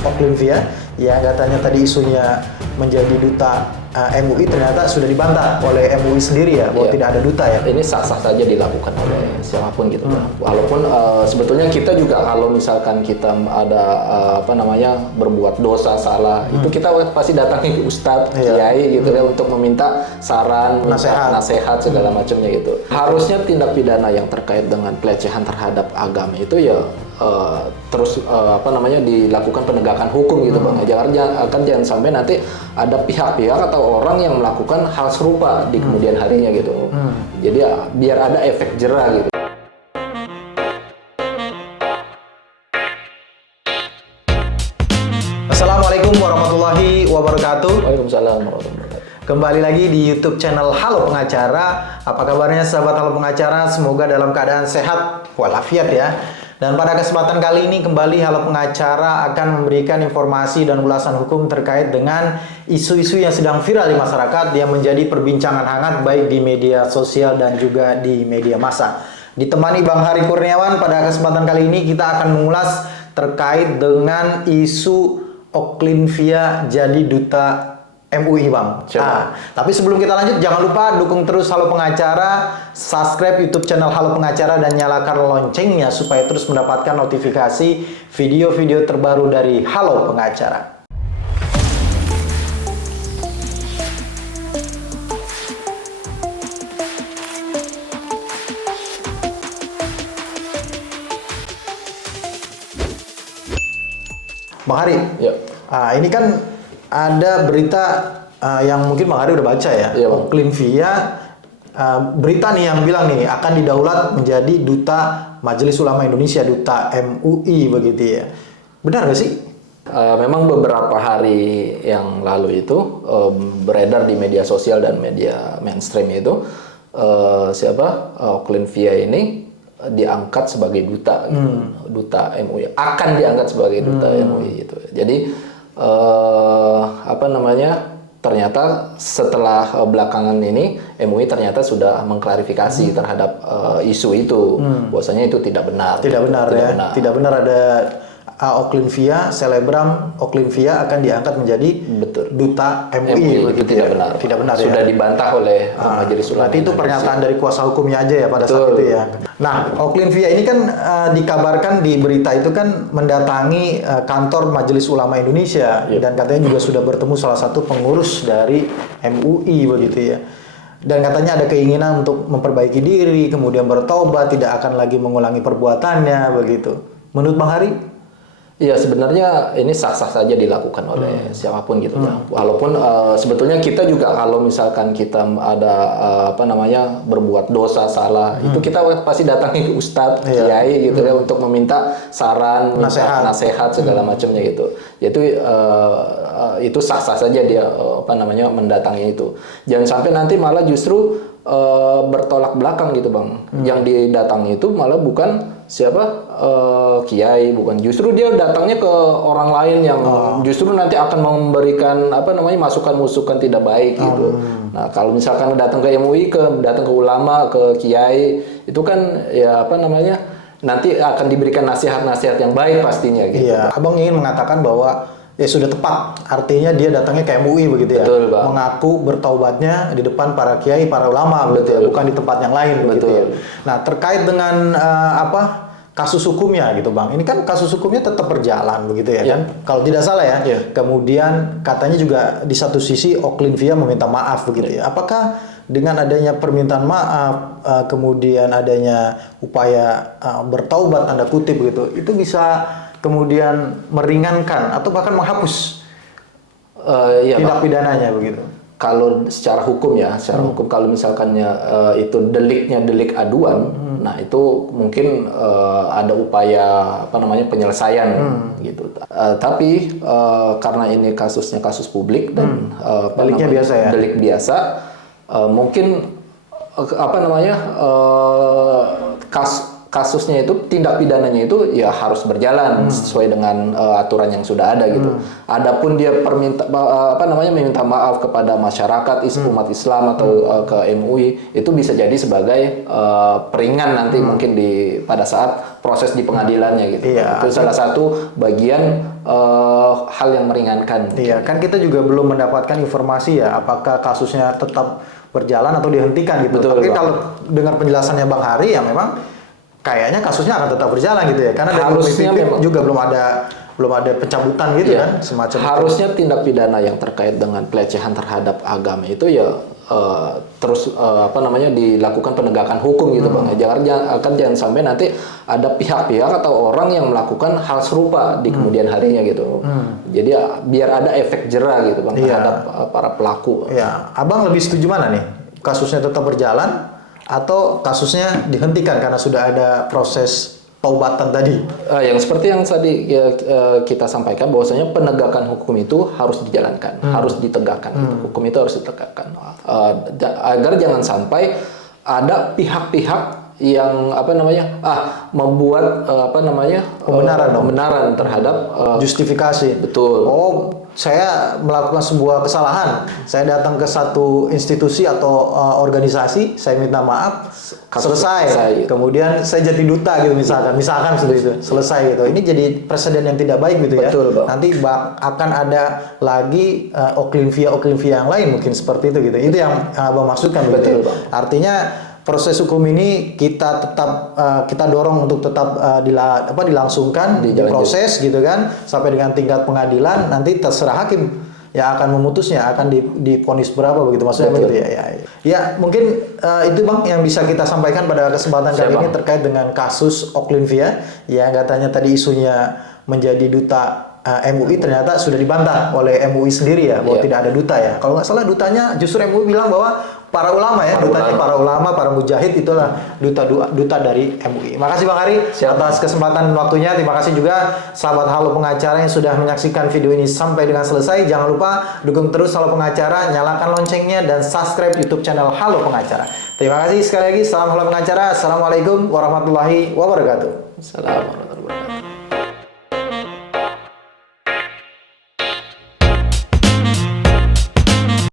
Oklin yang katanya tadi isunya menjadi duta MUI ternyata sudah dibantah oleh MUI sendiri ya, bahwa tidak ada duta ya. Ini sah-sah saja dilakukan oleh siapapun gitu. Walaupun sebetulnya kita juga kalau misalkan kita ada berbuat dosa salah, itu kita pasti datangi ke ustadz, kiai gitu ya untuk meminta saran, nasihat segala macamnya gitu. Harusnya tindak pidana yang terkait dengan pelecehan terhadap agama itu ya terus dilakukan penegakan hukum gitu Bang. Jangan sampai nanti ada pihak-pihak atau orang yang melakukan hal serupa di kemudian harinya gitu. Jadi ya, biar ada efek jera gitu. Assalamualaikum warahmatullahi wabarakatuh. Waalaikumsalam warahmatullahi wabarakatuh. Kembali lagi di YouTube channel Halo Pengacara. Apa kabarnya sahabat Halo Pengacara? Semoga dalam keadaan sehat walafiat ya. Dan pada kesempatan kali ini kembali Halo Pengacara akan memberikan informasi dan ulasan hukum terkait dengan isu-isu yang sedang viral di masyarakat yang menjadi perbincangan hangat baik di media sosial dan juga di media massa. Ditemani Bang Hari Kurniawan, pada kesempatan kali ini kita akan mengulas terkait dengan isu Oklin jadi duta MUI Bang. Tapi sebelum kita lanjut, jangan lupa dukung terus Halo Pengacara, subscribe YouTube channel Halo Pengacara dan nyalakan loncengnya supaya terus mendapatkan notifikasi video-video terbaru dari Halo Pengacara. Bang Hari, ini kan ada berita yang mungkin Bang Hari udah baca ya. Oklin berita nih yang bilang nih akan didaulat menjadi duta Majelis Ulama Indonesia, duta MUI begitu ya. Benar nggak sih? Memang beberapa hari yang lalu itu beredar di media sosial dan media mainstream itu Oklin ini diangkat sebagai duta, duta MUI, akan diangkat sebagai duta MUI gitu. Jadi ternyata setelah belakangan ini MUI ternyata sudah mengklarifikasi terhadap isu itu, bahwasanya itu tidak benar. Tidak benar ada Oklin selebgram Oklin akan diangkat menjadi duta MUI. Itu tidak benar. Tidak benar. Sudah dibantah oleh Majelis Ulama. Berarti itu pernyataan dari kuasa hukumnya aja ya pada saat itu ya. Nah, Oklin ini kan dikabarkan di berita itu kan mendatangi kantor Majelis Ulama Indonesia dan katanya juga sudah bertemu salah satu pengurus dari MUI begitu ya. Dan katanya ada keinginan untuk memperbaiki diri, kemudian bertobat, tidak akan lagi mengulangi perbuatannya begitu. Menurut Bang Hari? Iya, sebenarnya ini sah-sah saja dilakukan oleh siapapun gitu ya. Walaupun sebetulnya kita juga kalau misalkan kita ada berbuat dosa salah, itu kita pasti datangi ke ustadz, kiai gitu ya untuk meminta saran, nasihat segala macamnya gitu. Jadi itu sah-sah saja dia mendatangi itu. Jangan sampai nanti malah justru bertolak belakang gitu Bang. Yang didatangi itu malah bukan kiai, bukan, justru dia datangnya ke orang lain yang justru nanti akan memberikan masukan-masukan tidak baik gitu. Nah, kalau misalkan datang ke MUI, datang ke ulama, ke kiai, itu kan nanti akan diberikan nasihat-nasihat yang baik pastinya gitu. Iya, Abang ingin mengatakan bahwa ya sudah tepat, artinya dia datangnya ke MUI begitu ya. Betul, Bang. Mengaku bertaubatnya di depan para kiai, para ulama begitu ya, bukan di tempat yang lain begitu ya. Nah, terkait dengan kasus hukumnya gitu Bang. Ini kan kasus hukumnya tetap berjalan begitu ya kan. Kalau tidak salah ya. Kemudian katanya juga di satu sisi Oklin meminta maaf begitu ya. Apakah dengan adanya permintaan maaf, kemudian adanya upaya bertaubat tanda kutip begitu, itu bisa kemudian meringankan atau bahkan menghapus tindak pidananya begitu? Kalau secara hukum ya, hukum kalau misalkannya itu deliknya delik aduan, nah itu mungkin ada upaya penyelesaian gitu. Tapi karena ini kasusnya kasus publik dan delik biasa, mungkin kasusnya itu, tindak pidananya itu ya harus berjalan sesuai dengan aturan yang sudah ada gitu. Adapun dia meminta maaf kepada masyarakat umat Islam atau ke MUI, itu bisa jadi sebagai peringan nanti mungkin pada saat proses di pengadilannya gitu. Itu salah satu bagian hal yang meringankan. Iya, kan kita juga belum mendapatkan informasi ya, apakah kasusnya tetap berjalan atau dihentikan gitu. Betul, Tapi Bang. kalau dengar penjelasannya Bang Hari ya memang kayaknya kasusnya akan tetap berjalan gitu ya. Karena dari Harusnya PPP memang. juga belum ada pencabutan gitu Ya, kan, semacam itu. harusnya tindak pidana yang terkait dengan pelecehan terhadap agama itu ya terus dilakukan penegakan hukum gitu Bang. Jangan sampai nanti ada pihak-pihak atau orang yang melakukan hal serupa di kemudian harinya gitu. Jadi biar ada efek jera gitu Bang terhadap para pelaku. Ya, Abang lebih setuju mana nih? Kasusnya tetap berjalan atau kasusnya dihentikan karena sudah ada proses taubatan tadi? Yang seperti yang tadi kita sampaikan bahwasanya penegakan hukum itu harus dijalankan, harus ditegakkan. Gitu. Hukum itu harus ditegakkan agar jangan sampai ada pihak-pihak yang membuat pembenaran terhadap Justifikasi. betul. Oh, saya melakukan sebuah kesalahan. Saya datang ke satu institusi atau organisasi, saya minta maaf, selesai. Kemudian saya jadi duta gitu misalkan seperti itu. Selesai gitu. Ini jadi presiden yang tidak baik gitu ya. Betul, Bang. Nanti akan ada lagi oklinvia yang lain mungkin seperti itu gitu. Itu yang Abang maksudkan begitu. Betul, Bang. Artinya proses hukum ini kita tetap kita dorong untuk tetap dilangsungkan, diproses gitu kan sampai dengan tingkat pengadilan, nanti terserah hakim yang akan memutusnya, akan divonis berapa begitu maksudnya begitu ya. Ya, mungkin itu Bang yang bisa kita sampaikan pada kesempatan kali ini terkait dengan kasus Oklinvia yang katanya tadi isunya menjadi duta MUI ternyata sudah dibantah oleh MUI sendiri ya bahwa tidak ada duta ya. Kalau nggak salah dutanya justru MUI bilang bahwa para ulama ya, para ulama, para mujahid itulah duta dari MUI. Makasih Bang Hari atas kesempatan waktunya. Terima kasih juga sahabat Halo Pengacara yang sudah menyaksikan video ini sampai dengan selesai. Jangan lupa dukung terus Halo Pengacara, nyalakan loncengnya dan subscribe YouTube channel Halo Pengacara. Terima kasih sekali lagi. Salam Halo Pengacara. Assalamualaikum warahmatullahi wabarakatuh. Assalamualaikum warahmatullahi wabarakatuh.